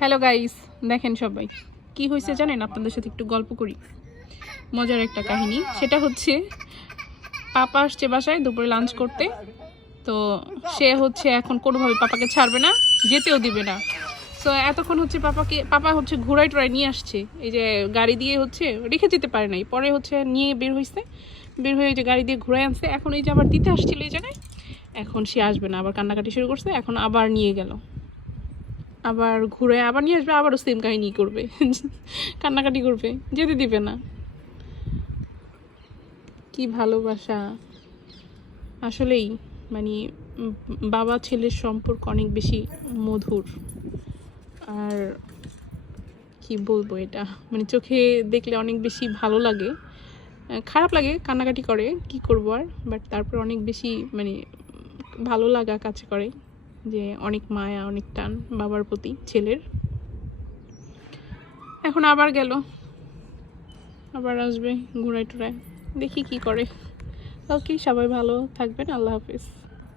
Hello guys, দেখেন সবাই কি হয়েছে জানেন? আপনাদের সাথে একটু গল্প করি। মজার একটা কাহিনী, সেটা হচ্ছে পাপা আসছে বাসায় দুপুরে লাঞ্চ করতে। তো সে হচ্ছে এখন কোনোভাবে পাপাকে ছাড়বে না, যেতেও দিবে না। তো এতক্ষণ হচ্ছে পাপা হচ্ছে ঘোড়ায় টোড়ায় নিয়ে আসছে, এই যে গাড়ি দিয়ে হচ্ছে রেখে যেতে পারে নাই, পরে হচ্ছে নিয়ে বের হয়েছে, বের হয়ে যে গাড়ি দিয়ে ঘুরাই আনছে। এখন এই যে আবার দিতে আসছিল এই জায়গায়, এখন সে আসবে না, আবার কান্নাকাটি শুরু করছে। এখন আবার নিয়ে গেল, আবার ঘুরে আবার নিয়ে আসবে, আবারও সেম কাহিনী করবে, কান্নাকাটি করবে, যেতে দিবে না। কি ভালোবাসা আসলেই, মানে বাবা ছেলের সম্পর্ক অনেক বেশি মধুর। আর কি বলবো, এটা মানে চোখে দেখলে অনেক বেশি ভালো লাগে, খারাপ লাগে, কান্নাকাটি করে, কি করবো আর, বাট তারপর অনেক বেশি মানে ভালো লাগা কাজ করে, যে অনেক মায়া অনেক টান বাবার প্রতি ছেলের। এখন আবার গেল, আবার আসবে ঘুরায় টুরায়, দেখি কি করে। ওকে, সবাই ভালো থাকবেন, আল্লাহ হাফিজ।